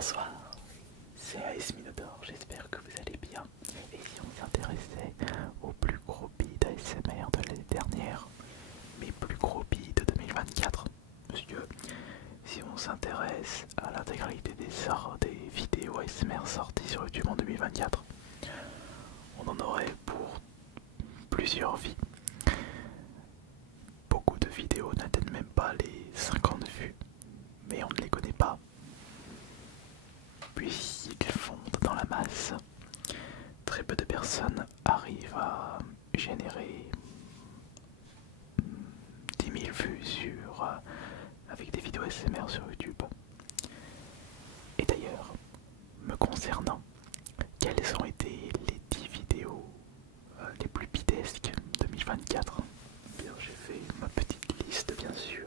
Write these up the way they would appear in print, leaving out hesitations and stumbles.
Bonsoir, c'est AS Minotaur, j'espère que vous allez bien. Et si on s'intéressait aux plus gros beats d'ASMR de l'année dernière, mes plus gros beats de 2024, parce que si on s'intéresse à l'intégralité des vidéos ASMR sorties sur YouTube en 2024, on en aurait pour plusieurs vies. Beaucoup de vidéos n'atteignent même pas les 50 vues, mais on ne les connaît pas, puisqu'ils fondent dans la masse. Très peu de personnes arrivent à générer 10 000 vues avec des vidéos ASMR sur YouTube. Et d'ailleurs, me concernant, quelles ont été les 10 vidéos les plus pitesques 2024? Bien, j'ai fait ma petite liste, bien sûr.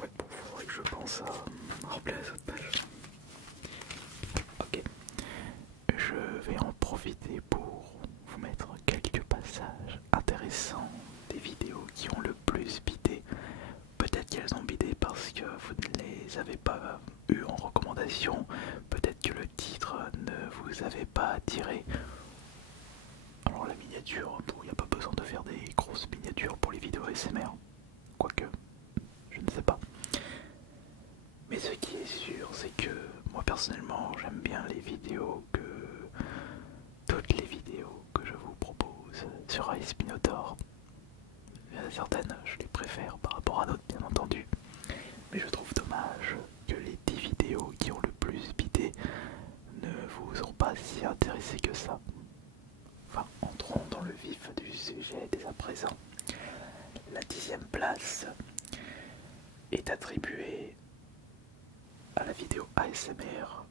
Ouais, bon, faudrait que je pense à remplir les autres pages. Ok, je vais en profiter pour vous mettre quelques passages intéressants des vidéos qui ont le plus bidé. Peut-être qu'elles ont bidé parce que vous ne les avez pas eues en recommandation, peut-être que le titre ne vous avait pas attiré. Alors la miniature, bon, il n'y a pas besoin de faire des grosses miniatures pour les vidéos ASMR, quoique, je ne sais pas. Mais ce qui est sûr, c'est que moi personnellement, j'aime bien toutes les vidéos que je vous propose sur AS Minotaur. Il y en a certaines, je les préfère par rapport à d'autres, bien entendu. Mais je trouve dommage que les 10 vidéos qui ont le plus bidé ne vous ont pas si intéressé que ça. Enfin, entrons dans le vif du sujet dès à présent. La 10e place est attribuée à la vidéo ASMR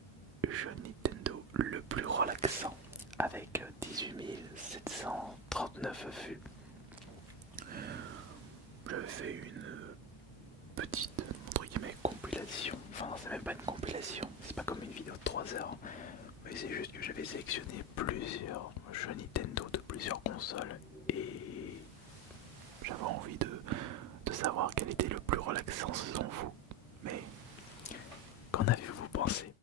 jeu Nintendo le plus relaxant avec 18 739 vues. Je fais une petite entre guillemets compilation, enfin c'est même pas une compilation, c'est pas comme une vidéo de 3 heures, mais c'est juste que j'avais sélectionné plusieurs jeux Nintendo de plusieurs consoles et j'avais envie de savoir quel était le plus relaxant selon vous. Mais qu'en avez-vous pensé?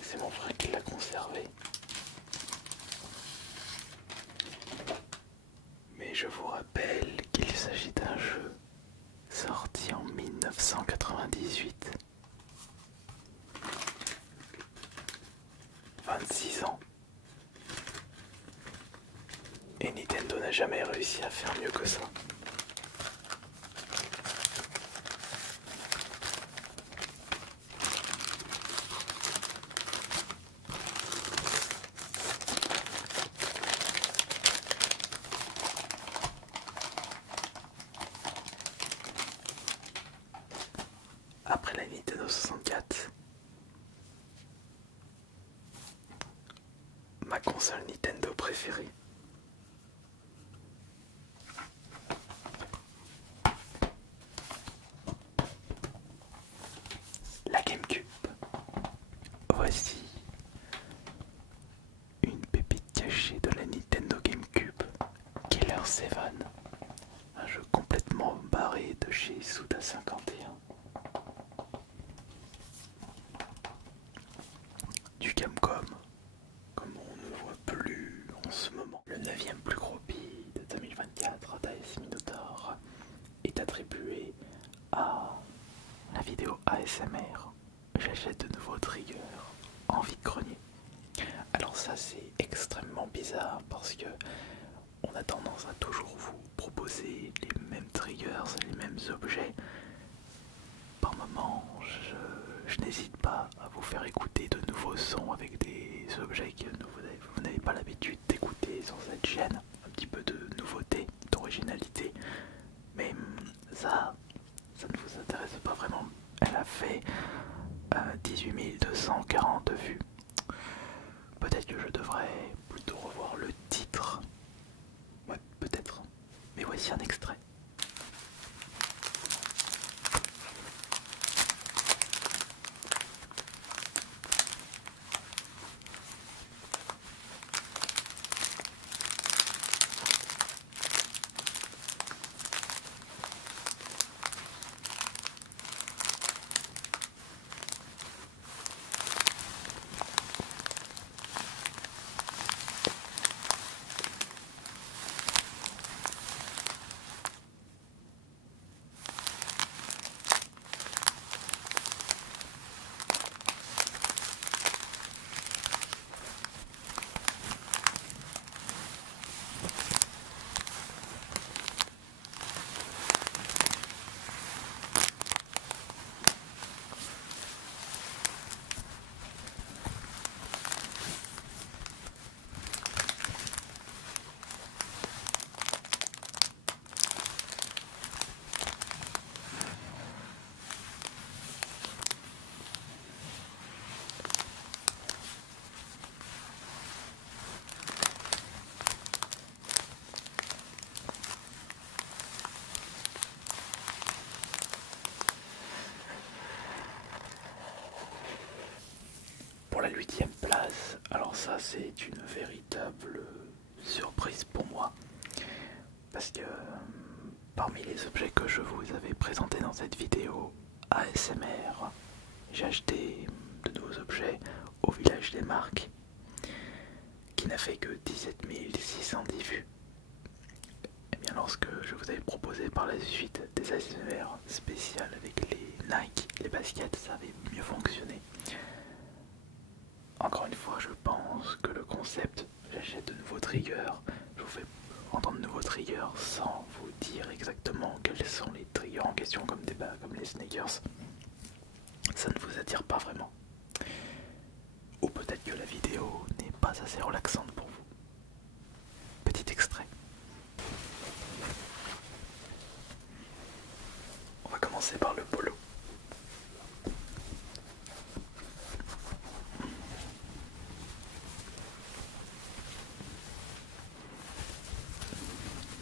C'est mon frère qui l'a conservé. Mais je vous rappelle qu'il s'agit d'un jeu sorti en 1998. 26 ans. Et Nintendo n'a jamais réussi à faire mieux que ça. Après la Nintendo 64, ma console Nintendo préférée. La GameCube. Voici une pépite cachée de la Nintendo GameCube, Killer 7, un jeu complètement barré de chez Suda 51. Du Capcom, comme on ne voit plus en ce moment. Le 9e plus gros beat de 2024 d'AS Minotaur est attribué à la vidéo ASMR. J'achète de nouveaux triggers en vide-grenier. Alors ça c'est extrêmement bizarre parce que on a tendance à toujours vous proposer les mêmes triggers, les mêmes objets. Par moment, je n'hésite pas à vous faire écouter de nouveaux sons avec des objets que vous n'avez pas l'habitude d'écouter sur cette chaîne. Un petit peu de nouveauté, d'originalité. Mais ça ne vous intéresse pas vraiment. Elle a fait 18 240 vues. Peut-être que je devrais plutôt revoir le titre 8e place, alors ça c'est une véritable surprise pour moi, parce que parmi les objets que je vous avais présentés dans cette vidéo ASMR, j'ai acheté de nouveaux objets au village des marques, qui n'a fait que 17 610 vues. Et bien lorsque je vous avais proposé par la suite des ASMR spéciales avec les Nike, les baskets, ça avait mieux fonctionné. Encore une fois, je pense que le concept, j'achète de nouveaux triggers, je vous fais entendre de nouveaux triggers sans vous dire exactement quels sont les triggers en question, comme les sneakers, ça ne vous attire pas vraiment. Ou peut-être que la vidéo n'est pas assez relaxante pour vous. Petit extrait. On va commencer par le polo.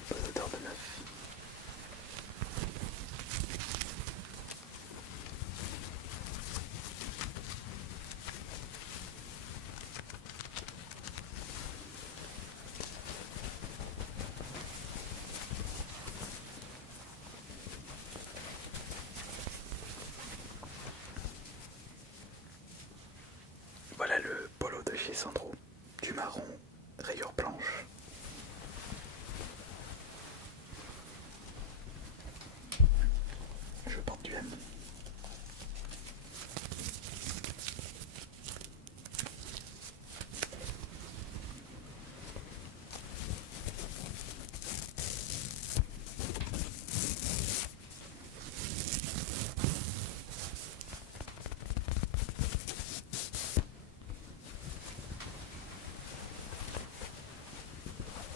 Posateur de 9. Voilà le polo de chez Sandro, du marron, rayure blanche. Je porte du M.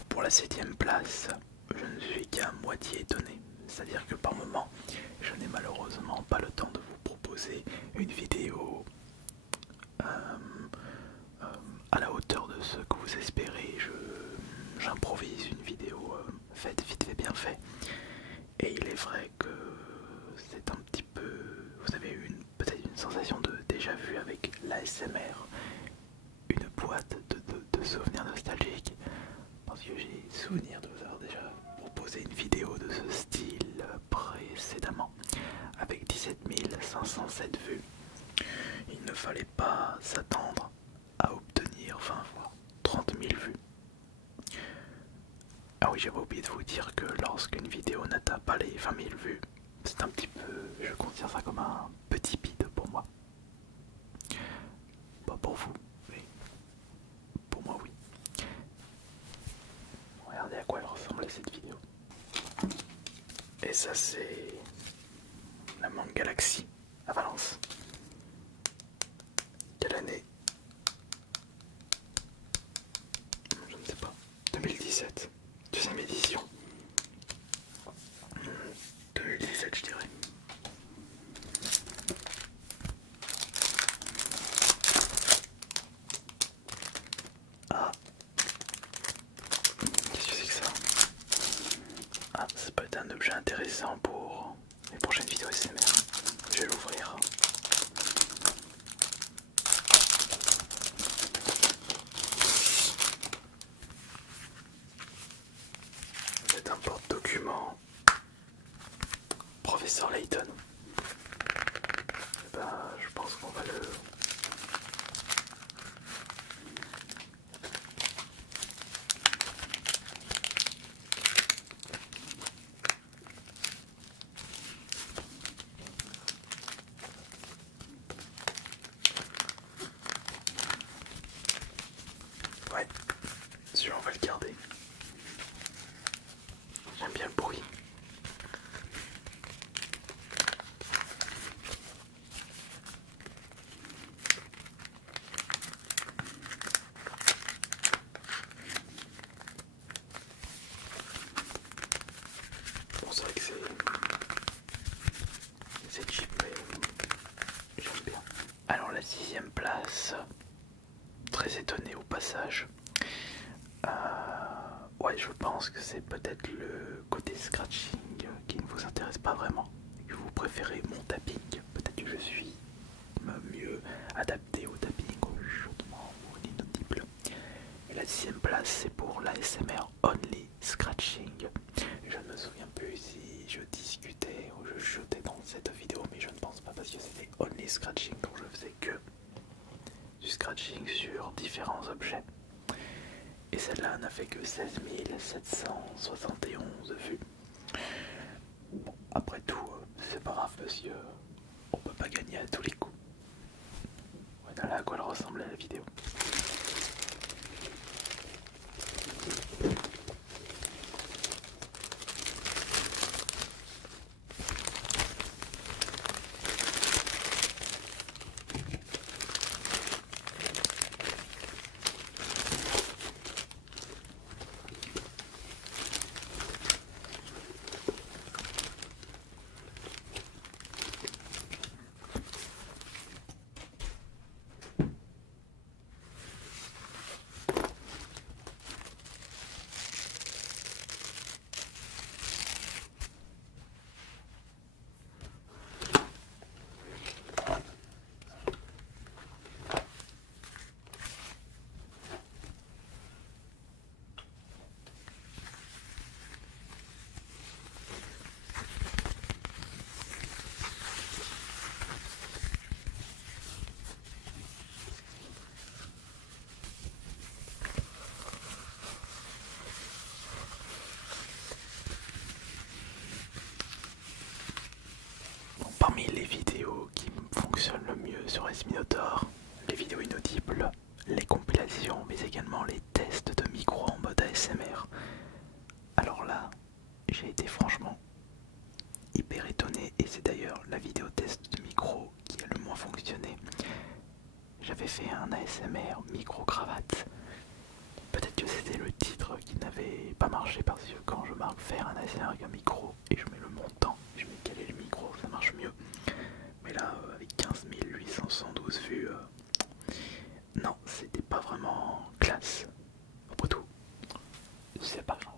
Pour la 7e place, je ne suis qu'à moitié étonné. C'est-à-dire que par moment, je n'ai malheureusement pas le temps de vous proposer une vidéo à la hauteur de ce que vous espérez. J'improvise une vidéo faite vite fait bien fait. Et il est vrai que c'est un petit peu... Vous avez eu peut-être une sensation de déjà vu avec l'ASMR, une boîte de souvenirs nostalgiques. Parce que j'ai souvenir de vous avoir déjà proposé une vidéo de ce style précédemment, avec 17 507 vues. Il ne fallait pas s'attendre à obtenir 20 voire 30 000 vues. Ah oui, j'avais oublié de vous dire que lorsqu'une vidéo n'atteint pas les 20 000 vues, c'est un petit peu... je considère ça comme un petit bide pour moi. Pas pour vous, mais pour moi oui. Regardez à quoi elle ressemble cette vidéo. Et ça c'est la Manque Galaxy à Valence. Quelle année? Je ne sais pas. 2017. Deuxième édition. 2017 je dirais. Ah. Qu'est-ce que c'est que ça? Ah, ça peut être un objet intéressant pour les prochaines vidéos SMR. Je vais l'ouvrir. C'est un porte-document Professeur Layton. Et ben, je pense qu'on va le... Ouais, celui-là on va le garder. J'aime bien le bruit. Bon, c'est vrai que c'est cheap, mais j'aime bien. Alors la 6e place, très étonné au passage. Ouais, je pense que c'est peut-être le côté scratching qui ne vous intéresse pas vraiment et que vous préférez mon tapping. Peut-être que je suis mieux adapté au tapping, je 6ème place, c'est pour l'ASMR Only Scratching. Je ne me souviens plus si je discutais ou je chutais dans cette vidéo, mais je ne pense pas parce que c'était Only Scratching, donc je faisais que du scratching sur différents objets. Et celle-là n'a fait que 16 771 vues. Bon, après tout, c'est pas grave parce que on peut pas gagner à tous les coups. Voilà à quoi elle ressemblait la vidéo. Parmi les vidéos qui fonctionnent le mieux sur S-Minotaur, les vidéos inaudibles, les compilations, mais également les tests de micro en mode ASMR. Alors là, j'ai été franchement hyper étonné et c'est d'ailleurs la vidéo test de micro qui a le moins fonctionné. J'avais fait un ASMR micro-cravate. Peut-être que c'était le titre qui n'avait pas marché parce que quand je marque faire un ASMR avec un micro et je mets le montant, je mets quel est le micro, ça marche mieux. Mais là, avec 15 872 vues, non, c'était pas vraiment classe. Après tout, c'est pas grave.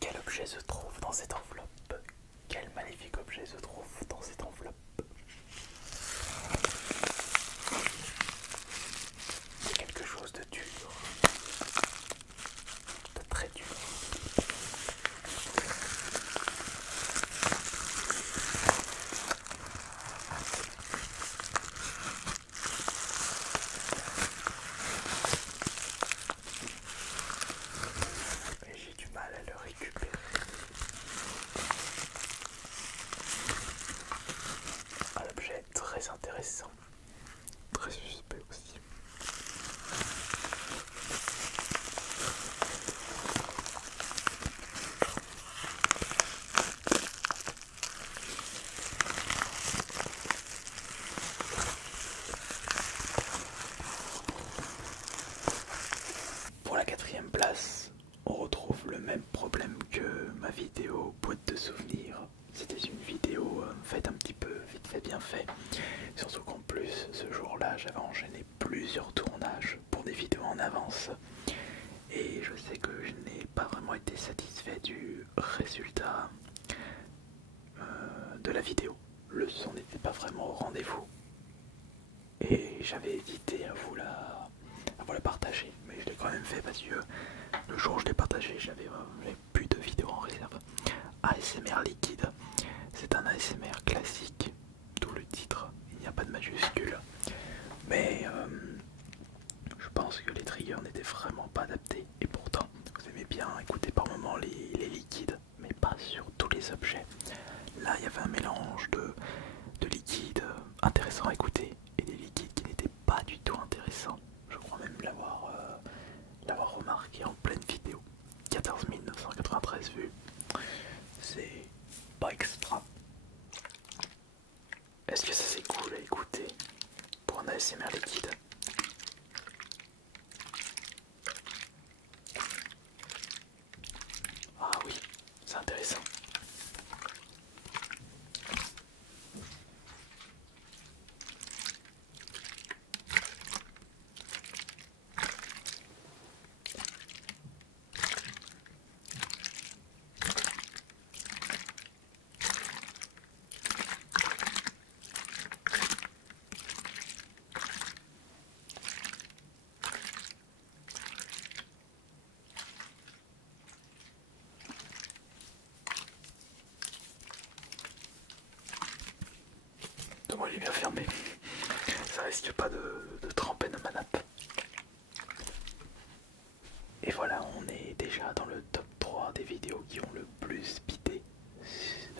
Quel objet se trouve dans cette enveloppe? Quel magnifique objet se trouve dans cette enveloppe? C'est quelque chose de dur, de très dur. Mais j'ai du mal à le récupérer. Un objet très intéressant, très suspect aussi. Pour la 4ème place, on retrouve le même problème que ma vidéo boîte de souvenirs. C'était une vidéo faite un petit peu vite fait bien fait. Surtout qu'en plus, ce jour-là, j'avais enchaîné plusieurs tournages pour des vidéos en avance. Et je sais que je n'ai pas vraiment été satisfait du résultat de la vidéo. Le son n'était pas vraiment au rendez-vous. Et j'avais hésité à vous la partager. Mais je l'ai quand même fait parce que le jour où je l'ai partagé, j'avais plus de vidéos en réserve. ASMR liquide. C'est un ASMR classique, d'où le titre. Il n'y a pas de majuscule. Mais je pense que les triggers n'étaient vraiment pas adaptés. Et pourtant, vous aimez bien écouter par moments les liquides, mais pas sur tous les objets. Là, il y avait un mélange de liquides intéressants à écouter et des liquides qui n'étaient pas du tout intéressants. Je crois même l'avoir remarqué en pleine vidéo. 14 993 vues. C'est pas extra. Est-ce que ça c'est cool à écouter pour un ASMR liquide? Ah oui, c'est intéressant. il est bien fermé. Ça risque pas de tremper dans ma nappe. Et voilà, on est déjà dans le top 3 des vidéos qui ont le plus bidé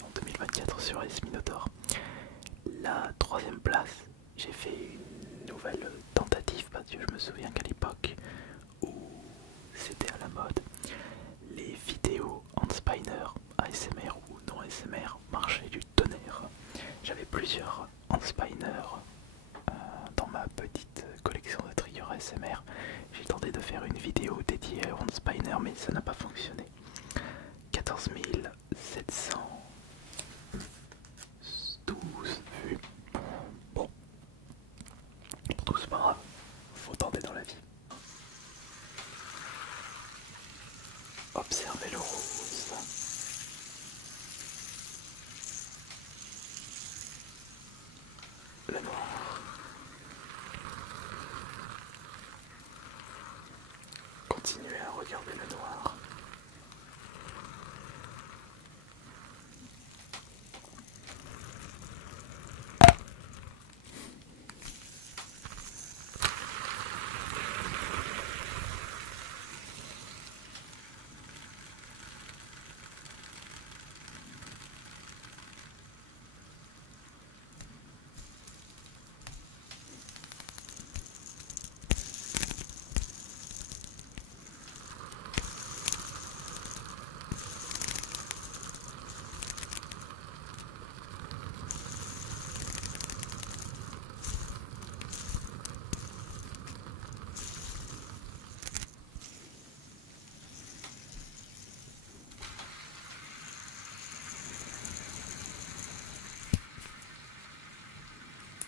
en 2024 sur S Minotaur. La troisième place, j'ai fait une nouvelle tentative parce que je me souviens qu'à l'époque où c'était à la mode, les vidéos Handspiner, ASMR ou non ASMR marchaient du tonnerre. J'avais plusieurs Handspiner dans ma petite collection de triggers ASMR. J'ai tenté de faire une vidéo dédiée à Handspiner mais ça n'a pas fonctionné. 14 712 vues. Bon, pour tout c'est pas grave, faut tenter dans la vie. Observez le rose. Le noir. Continuez à regarder le noir.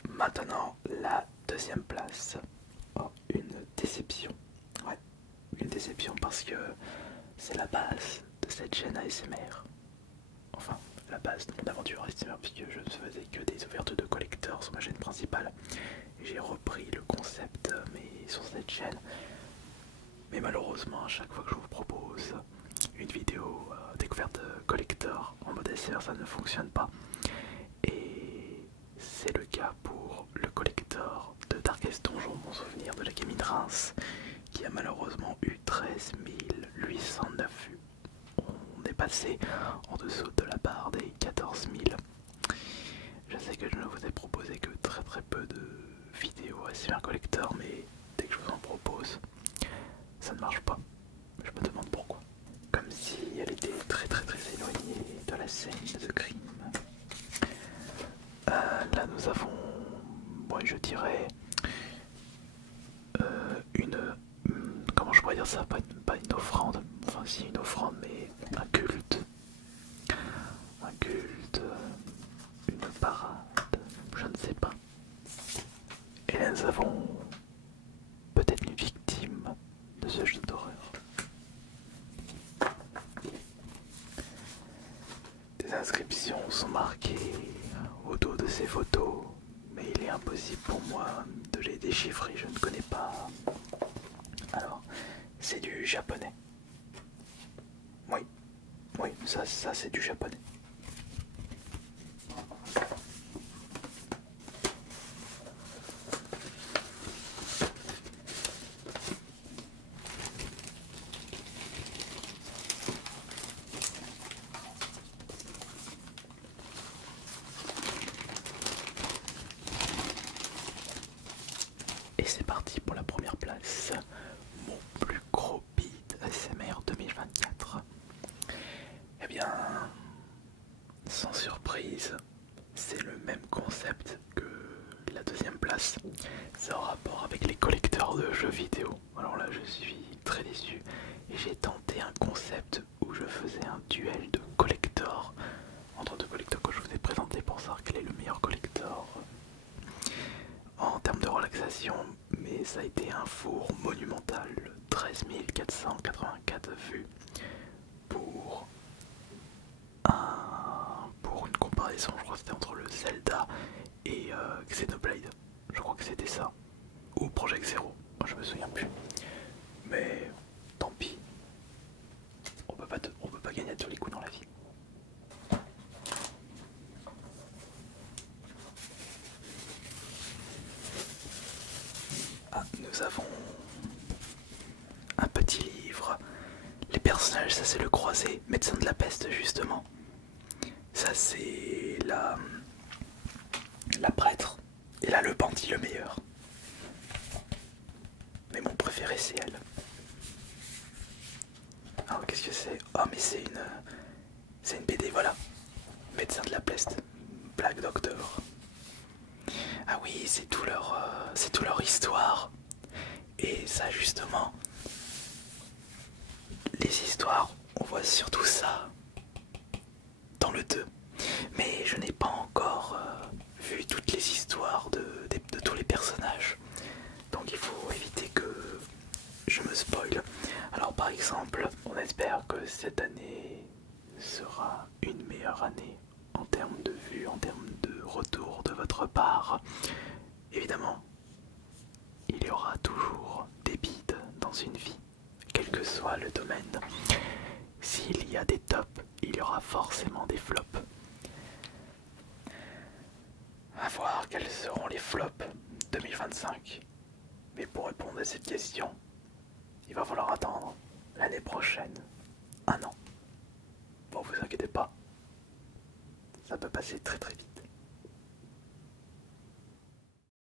Maintenant, la deuxième place. Oh, une déception. Ouais, une déception parce que c'est la base de cette chaîne ASMR. Enfin, la base de mon aventure ASMR puisque je ne faisais que des ouvertures de collecteurs sur ma chaîne principale. J'ai repris le concept mais sur cette chaîne. Mais malheureusement, à chaque fois que je vous propose une vidéo découverte de collector en mode ASMR, ça ne fonctionne pas. Et c'est le cas pour le collector de Darkest Donjon, mon souvenir de la gamine Reims, qui a malheureusement eu 13 809 vues. On est passé en dessous de la barre des 14 000. Je sais que je ne vous ai proposé que très peu de vidéos ASMR collector, mais dès que je vous en propose, ça ne marche pas. Je me demande pourquoi. Comme si elle était très éloignée de la scène de crime. Là nous avons, moi je dirais, une, comment je pourrais dire ça, pas une offrande, enfin si une offrande mais un culte, une parade, je ne sais pas. Et là nous avons peut-être une victime de ce jeu d'horreur. Des inscriptions sont marquées au dos de ces photos, mais il est impossible pour moi de les déchiffrer, je ne connais pas. Alors, c'est du japonais. Oui, ça c'est du japonais. Et c'est parti pour la première place, mon plus gros beat ASMR 2024. Eh bien, sans surprise, c'est le même concept que la deuxième place. C'est en rapport avec les collecteurs de jeux vidéo. Alors là, je suis très déçu et j'ai tenté un concept où je faisais un duel de collecteurs entre deux collecteurs que je vous ai présenté pour savoir quel est le meilleur collector en termes de relaxation, mais ça a été un four monumental. 13 484 vues pour pour une comparaison, je crois que c'était entre le Zelda et Xenoblade, je crois que c'était ça, ou Project Zero, moi je me souviens plus, mais tant pis, on peut pas gagner à tous les coups dans la vie. c'est Médecin de la peste justement. Ça c'est la prêtre. Et là le bandit le meilleur. Mais mon préféré c'est elle. Alors qu'est-ce que c'est? Oh mais c'est une BD, voilà. Médecin de la peste. Black Doctor. Ah oui, c'est tout leur histoire. Et ça justement, les histoires, on voit surtout ça dans le 2. Mais je n'ai pas encore vu toutes les histoires de tous les personnages. Donc il faut éviter que je me spoil. Alors par exemple, on espère que cette année sera une meilleure année en termes de vues, en termes de retour de votre part. Évidemment, il y aura toujours des bides dans une vie, quel que soit le domaine. S'il y a des tops, il y aura forcément des flops. À voir quels seront les flops 2025. Mais pour répondre à cette question, il va falloir attendre l'année prochaine. Un an. Bon, vous inquiétez pas, ça peut passer très très vite.